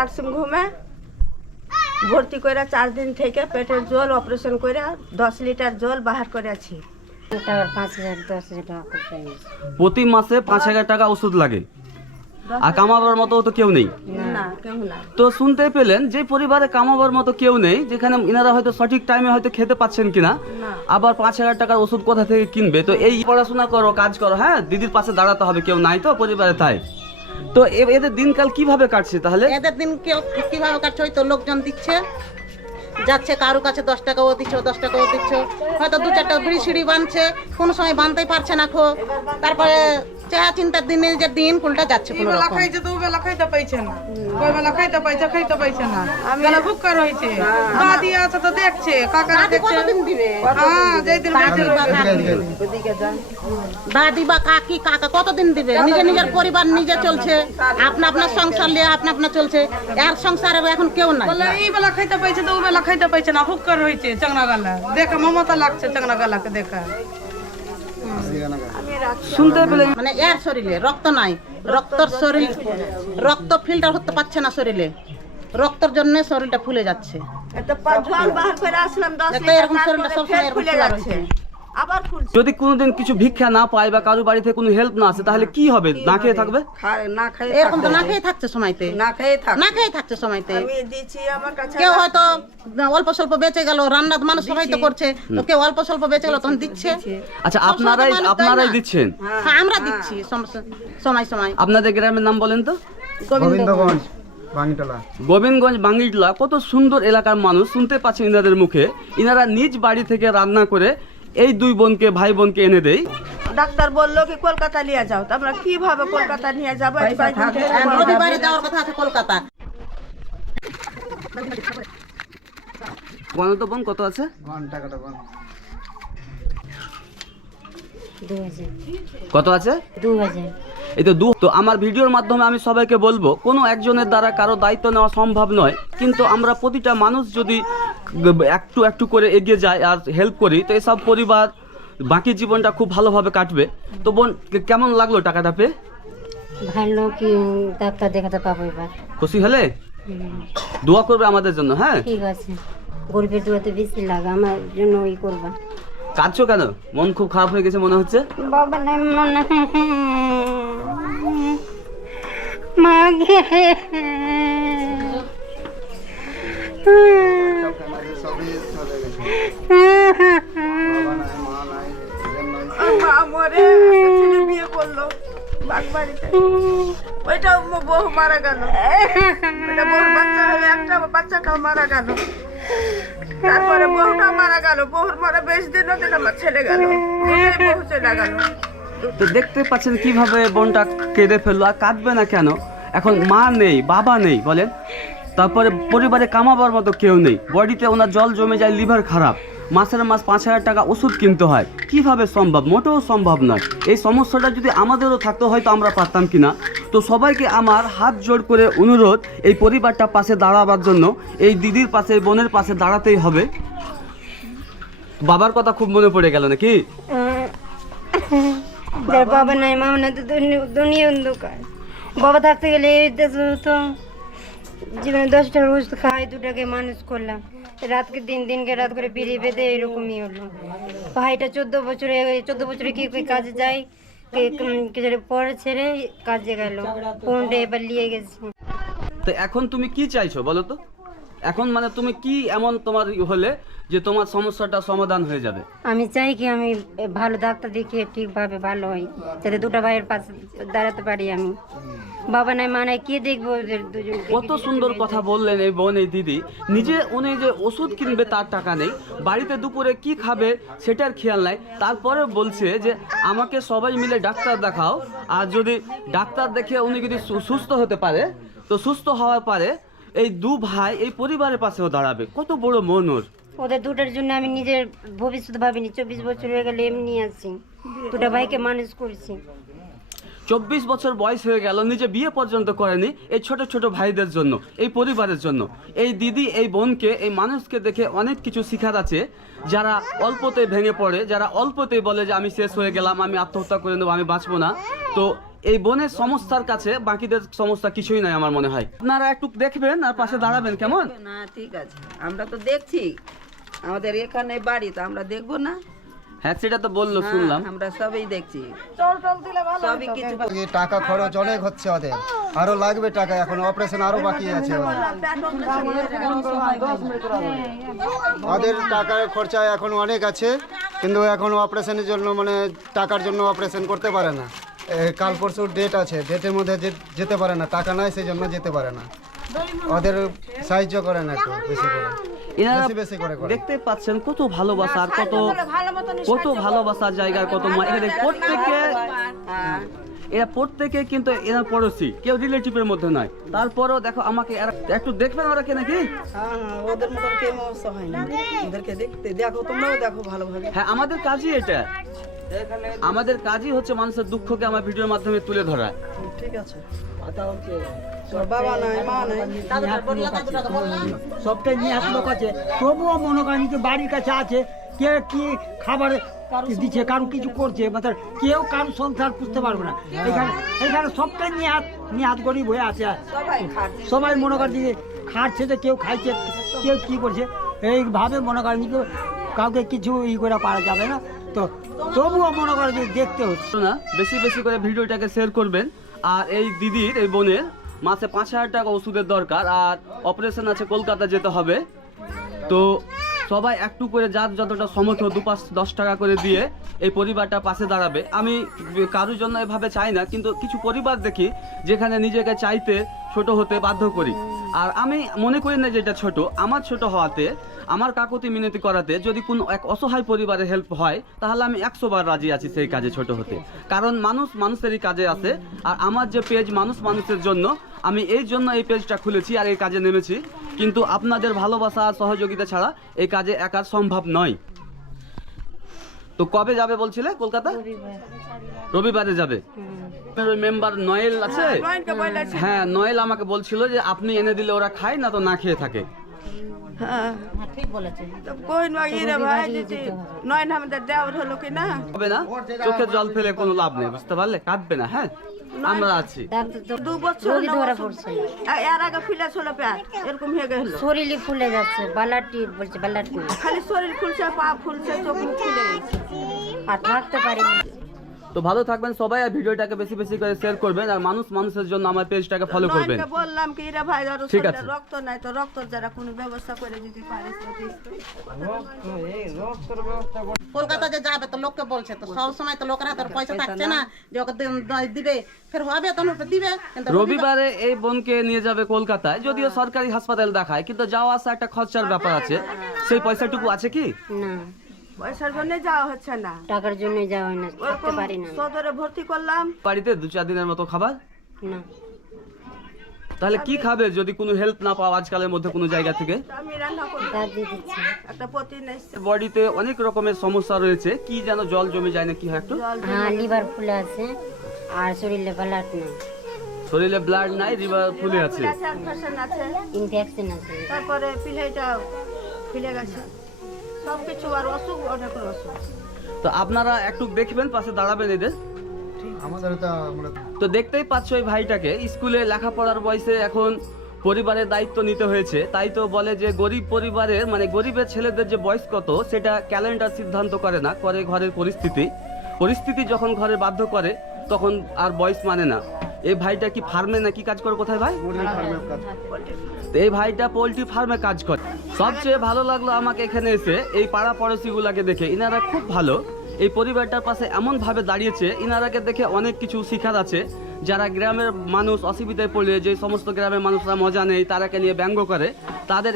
নার্সিংহোমে ভর্তি করে 4 দিন থেকে পেটের জল অপারেশন করে 10 লিটার জল বাহার করেছি। প্রতি মাসে 5,000 টাকা ওষুধ লাগে, আর কামাবার মতো তো কেউ নেই। না কেউ না। তো শুনতে পেলেন যে পরিবারে কামাবার মতো কেউ নেই, যেখানে ইনারা হয়তো সঠিক টাইমে হয়তো খেতে পাচ্ছেন কিনা, আবার 5,000 টাকার ওষুধ কোথা থেকে কিনবে? তো এই পড়াশোনা করো, কাজ করো, হ্যাঁ দিদির পাশে দাঁড়াতে হবে, কেউ নাই তো পরিবারে, তাই তো এদের দিনকাল কিভাবে কাটছে তাহলে? এদের দিন কিভাবে কাটছে? ওই তো লোকজন দিচ্ছে, যাচ্ছে কারো কাছে 10 টাকা ও দিচ্ছে, 10 টাকা ও দিচ্ছে, হয়তো 2-4টা বিড়ি সিঁড়ি বাঁধছে, কোনো সময় বাঁধতেই পারছে না খো। তারপরে চেহারা চিন্তার দিনে যে দিন কোনটা যাচ্ছে কোনো রকম। খাইছে তো বেলা খাইতে পাইছে না, কই বেলা খাইতে পাইছে না, বেলা ভুক্কা রইছে। দাদি আছে তো দেখছে, কাকারা দেখছে। কতদিন দিবে? হ্যাঁ যেই দিন দাদি বা কাকি কাকা কতদিন দিবে? নিজের পরিবার নিজে চলছে, আপনার সংসার নিয়ে আপনার চলছে, এর সংসারে এখন কেউ নাই। বলে এই বেলা খাইতে পাইছে তো ও বেলা খাইতে পাইছে না, ভুক্কা রইছে চাংনা গালা দেখা, মমতা লাগছে চাংনা গালাকে দেখা। শুনতে পেলেন মানে এর শরীরে রক্ত নাই, রক্ত ফিল্টার হতে পারছে না শরীরে, রক্তের জন্য শরীরটা ফুলে যাচ্ছে। এত জল বাহার করে আসলাম 10 দেখো লিটার, এরকম শরীরটা সবসময় এরকম ফুলে ফুলা যাচ্ছে, রয়েছে। আবার ফুলছে। যদি কোনোদিন কিছু ভিক্ষা না পায় বা কারো বাড়ি থেকে কোনো হেল্প না আসে, তাহলে কি হবে? না খেয়ে থাকবে? না খেয়ে এরকম তো না খেয়ে থাকছে সময়তে, না খেয়ে থাক। না খেয়ে থাকছে সময়তে। আমি দিচ্ছি আমার কাছে, কেউ হয়তো অল্প স্বল্প বেঁচে গেল, রান্নার মানুষ সবাই তো করছে, তো কেউ অল্প স্বল্প বেঁচে গেল তখন দিচ্ছে। আচ্ছা, সবসময় তো মানুষ দেয় আপনারাই না। দিচ্ছেন? হ্যাঁ আমরা দিচ্ছি সময় সময়। আপনাদের গ্রামের নাম বলেন তো? গোবিন্দগঞ্জ গোবিন্দগঞ্জ বাঙ্গিটলা। কত সুন্দর এলাকার মানুষ, শুনতে পাচ্ছেন ইনাদের মুখে। ইনারা নিজ বাড়ি থেকে রান্না করে এই দুই বোনকে, ভাই বোনকে এনে দেয়। ডাক্তার বললো কি কলকাতা নিয়ে যাও, তো আমরা কিভাবে কলকাতা নিয়ে যাবো? রবিবারে যাওয়ার কথা আছে কলকাতা। বলো তো বোন, কত আছে? কত আছে? 2000। এই তো তো আমার ভিডিওর মাধ্যমে আমি সবাইকে বলবো, কোনো একজনের দ্বারা কারো দায়িত্ব নেওয়া সম্ভব নয়, কিন্তু আমরা প্রতিটা মানুষ যদি একটু একটু করে এগিয়ে যায় আর হেল্প করি, তো এসব পরিবার বাকি জীবনটা খুব ভালোভাবে কাটবে। তো বোন, কেমন লাগলো টাকাটা পেয়ে? ভালো, কি ডাক্তার দেখাতে পাবো এবার। খুশি হলে? দোয়া করবে আমাদের জন্য, হ্যাঁ ঠিক আছে, গরিবের দোয়াতে বেশি লাগে, আমার জন্য ওই করবা। কাঁদছো কেন? মন খুব খারাপ হয়ে গেছে মনে হচ্ছে। বাবা নাই মনে মাগে মরে ছেলে বিয়ে করলো বাগবাড়িতে, ওইটা বহু মারা গেল, ওইটা বহু বাচ্চা হলে, একটা বাচ্চাটাও মারা গেল, তারপরে বহুটা মারা গেল, বহুর মরে বেশ দিন আমার ছেলে গেল, বহু চলে গেল। তো দেখতে পাচ্ছেন কিভাবে বোনটা কেঁদে ফেললো। আর কাঁদবে না কেন? এখন মা নেই, বাবা নেই বলেন, তারপরে পরিবারে কামাবার মতো কেউ নেই, বডিতে ওনার জল জমে যায়, লিভার খারাপ, মাসের মাস 5,000 টাকা ওষুধ কিনতে হয়। কিভাবে সম্ভব? মোটেও সম্ভব নয়। এই সমস্যাটা যদি আমাদেরও থাকতো হয়তো আমরা পারতাম কিনা। তো সবাইকে আমার হাত জোড় করে অনুরোধ, এই পরিবারটা পাশে দাঁড়াবার জন্য, এই দিদির পাশে, বোনের পাশে দাঁড়াতেই হবে। বাবার কথা খুব মনে পড়ে গেল নাকি? যার বাবা নাই, মা নাই, তো দুনিয়া অন্ধকার। বাবা থাকতে গেলে এই দেশ তো জীবনে 10 টাকা ওষুধ খাই, 2 টাকায় মানুষ করলাম, রাতকে দিনকে রাত করে পিড়িয়ে বেঁধে এরকমই হলো। ভাইটা 14 বছরে কি কাজে যায়, পরে ছেড়ে কাজে গেল, ফোনটা এবার নিয়ে গেছে। তো এখন তুমি কি চাইছো বলো তো? এখন মানে তুমি কি এমন তোমার হলে যে তোমার সমস্যাটা সমাধান হয়ে যাবে? আমি চাই কি আমি ভালো ডাক্তার দেখিয়ে ঠিকভাবে ভালো হই, যাতে 2টা ভাইয়ের পাশে দাঁড়াতে পারি আমি। বাবা নাই, মা নাই, কে দেখবো ওদের দুজনকে? কত সুন্দর কথা বললেন এই বোন, এই দিদি। উনি যে ওষুধ কিনবে তার টাকা নেই, বাড়িতে দুপুরে কি খাবে সেটার খেয়াল নাই, তারপরে বলছে যে আমাকে সবাই মিলে ডাক্তার দেখাও, আর যদি ডাক্তার দেখে উনি যদি সুস্থ হতে পারে, তো সুস্থ হওয়ার পরে এই 2 ভাই এই পরিবারের পাশেও দাঁড়াবে। কত বড় মন ওর। ওদের 2টার জন্য আমি নিজের ভবিষ্যৎ ভাবিনি। 24 বছর হয়ে গেলে এমনি আছি, 2টা ভাইকে মানুষ করছি। 24 বছর বয়স হয়ে গেল, নিজে বিয়ে পর্যন্ত করেনি, এই ছোট ছোট ভাইদের জন্য, এই পরিবারের জন্য। এই দিদি, এই বোনকে, এই মানুষকে দেখে অনেক কিছু শিখার আছে। যারা অল্পতে ভেঙে পড়ে, যারা অল্পতে বলে যে আমি শেষ হয়ে গেলাম, আমি আত্মহত্যা করে নেবো, আমি বাঁচবো না, তো এই বোনের সমস্যার কাছে বাকিদের সমস্যা কিছুই নাই আমার মনে হয়। আপনারা একটু দেখবেন আর পাশে দাঁড়াবেন, কেমন? না ঠিক আছে, আমরা তো দেখছি, আমাদের এখানে বাড়ি, তো আমরা দেখবো না? হ্যাঁ সেটা তো বললো, শুনলাম। আমরা সবই দেখছি, চল টল দিলে ভালো সবই কিছু। এই টাকা খরচ অনেক হচ্ছে ওদের, আরো লাগবে টাকা, এখন অপারেশন আরো বাকি আছে ওদের টাকার খরচা এখন অনেক আছে, কিন্তু এখন অপারেশনের জন্য মানে টাকার জন্য অপারেশন করতে পারে না। কাল পরশুর ডেট আছে, ডেটের মধ্যে যেতে পারে না, টাকা নাই সেই জন্য যেতে পারে না। ওদের সাহায্য করে না একটু বেশি করে, এনারা বেশি করে করে। দেখতে পাচ্ছেন কত ভালোবাসা আর কত ভালোবাসার জায়গার কত এখানে প্রত্যেকে, এরা প্রত্যেকে কিন্তু এরা পড়োশি, কেউ রিলেটিভের মধ্যে নয়। তারপরেও দেখো আমাকে একটু দেখবেন ওরা কে নাকি। ওদের মতন কেউ হয় না, ওদেরকে দেখতে দেখো, তোমরাও দেখো ভালোভাবে। হ্যাঁ আমাদের কাজই এটা, আমাদের কাজই হচ্ছে মানুষের দুঃখকে আমার ভিডিওর মাধ্যমে তুলে ধরা। ঠিক আছে, বাবা নাই মা নাই, সবটাই নিয়ে লোক আছে, তবুও মনে করেন যে বাড়ির কাছে আছে, কে কি খাবার দিচ্ছে, কারো কিছু করছে, মানে কেউ কারো সংসার বুঝতে পারবে না। এখানে সবটাই নিহাত গরিব হয়ে আছে, সবাই মনে করেন যে খাচ্ছে, যে কেউ খাইছে, কেউ কি করছে, এইভাবে মনে করেন যে কাউকে কিছু করে পারা যাবে না। তো তবুও মনে করেন যে দেখতে হচ্ছে না, বেশি বেশি করে ভিডিওটাকে শেয়ার করবেন। আর এই দিদির, এই বোনের মাসে 5,000 টাকা ওষুধের দরকার, আর অপারেশন আছে, কলকাতা যেতে হবে। তো সবাই একটু করে যার যতটা সমর্থ 2-5-10 টাকা করে দিয়ে এই পরিবারটা পাশে দাঁড়াবে। আমি কারোর জন্য এভাবে চাই না, কিন্তু কিছু পরিবার দেখি যেখানে নিজেকে চাইতে ছোট হতে বাধ্য করি। আর আমি মনে করি না যে এটা ছোট, আমার ছোট হওয়াতে, আমার কাকুতি মিনতি করাতে যদি কোনো এক অসহায় পরিবারের হেল্প হয়, তাহলে আমি 100 বার রাজি আছি সেই কাজে ছোট হতে। কারণ মানুষ মানুষেরই কাজে আছে, আর আমার যে পেজ মানুষ মানুষের জন্য, আমি এই জন্য এই পেজটা খুলেছি আর এই কাজে নেমেছি। কিন্তু আপনাদের ভালোবাসা আর সহযোগিতা ছাড়া এই কাজে একা সম্ভব নয়। তো কবে যাবে বলছিলে কলকাতা? রবিবারে যাবে। ওই মেম্বার নয়েল আছে, হ্যাঁ নয়েল আমাকে বলছিল যে আপনি এনে দিলে ওরা খায়, না তো না খেয়ে থাকে। ঠিক বলেছে। কই নয় রে ভাই, দিদি নয় না, আমাদের দেওয়ার হলো কি না? হবে না, চোখে জল ফেলে কোনো লাভ নেই, বুঝতে পারলে? কাঁদবে না, হ্যাঁ আমরা আছি। 2 বছর ধরা পড়ছে, এর আগে ফুলে ছিল পেট, এরকম হয়ে গেল, শরীরে ফুলে যাচ্ছে, বালাটি বলছে, বালাটি খালি শরীর ফুলছে, পা ফুলছে, চোখ মুখ ফুলে গেছে, আর থাকতে পারি না। তো ভালো থাকবেন সবাই, আর ভিডিওটাকে বেশি বেশি করে শেয়ার করবেন, আর মানুষ মানুষের জন্য আমার পেজটাকে ফলো করবেন। নয়নকে বললাম কি রে ভাই, ধরো ঠিক আছে। রক্ত নাই তো রক্ত যারা কোনো ব্যবস্থা করে দিতে পারে। কলকাতা যে যাবে তো লোককে বলছে, তো সব সময় তো লোকের হাতে পয়সা থাকছে না যে ওকে দিবে, ফের হবে তখন দিবে। কিন্তু রবিবারে এই বোনকে নিয়ে যাবে কলকাতায়, যদিও সরকারি হাসপাতাল দেখায়, কিন্তু যাওয়া আসা একটা খরচার ব্যাপার আছে। সেই পয়সাটুকু আছে কি? না, পয়সার জন্য যাওয়া হচ্ছে না, টাকার জন্য যাওয়া হয় না, থাকতে পারি না। সদরে ভর্তি করলাম, বাড়িতে 2-4 দিনের মতো খাবার, না, তাহলে কি খাবে যদি কোনো হেল্প না পাও আজকালের মধ্যে কোনো জায়গা থেকে? আমি রান্না করি, দাদি দিচ্ছে, একটা পতি নেছে, বডিতে অনেক রকমের সমস্যা রয়েছে, কি যেন জল জমে যায় না, কি হয় একটু? হ্যাঁ লিভার ফুলে আছে, আর শরীরে ব্লাড নেই, শরীরে ব্লাড নাই, লিভার ফুলে আছে, ইনফেকশন আছে, ইনফেকশন আছে, তারপরে পিলেটা ফুলে গেছে, সবকিছু, আর অসুখ, অনেক অসুখ। তো আপনারা একটু দেখবেন, পাশে দাঁড়াবেন এদের। আমাদের তো আমরা তো দেখতেই পাচ্ছ এই ভাইটাকে, স্কুলে লেখাপড়ার বয়সে এখন পরিবারের দায়িত্ব নিতে হয়েছে। তাই তো বলে যে গরিব পরিবারের, মানে গরিবের ছেলেদের যে বয়স কত সেটা ক্যালেন্ডার সিদ্ধান্ত করে না, করে ঘরের পরিস্থিতি যখন ঘরে বাধ্য করে তখন আর বয়স মানে না। এই ভাইটা কি ফার্মে না কি কাজ করে, কোথায় ভাই? তো এই ভাইটা পোলট্রি ফার্মে কাজ করে। সবচেয়ে ভালো লাগলো আমাকে এখানে এসে এই পাড়া পড়োশিগুলাকে দেখে, ইনারা খুব ভালো। এই পরিবারটার পাশে এমনভাবে দাঁড়িয়েছে, ইনারাকে দেখে অনেক কিছু শিখার আছে। যারা গ্রামের মানুষ অসুবিধায় পড়লে যে সমস্ত গ্রামের মানুষরা মজা নেই, তারাকে নিয়ে ব্যঙ্গ করে, তাদের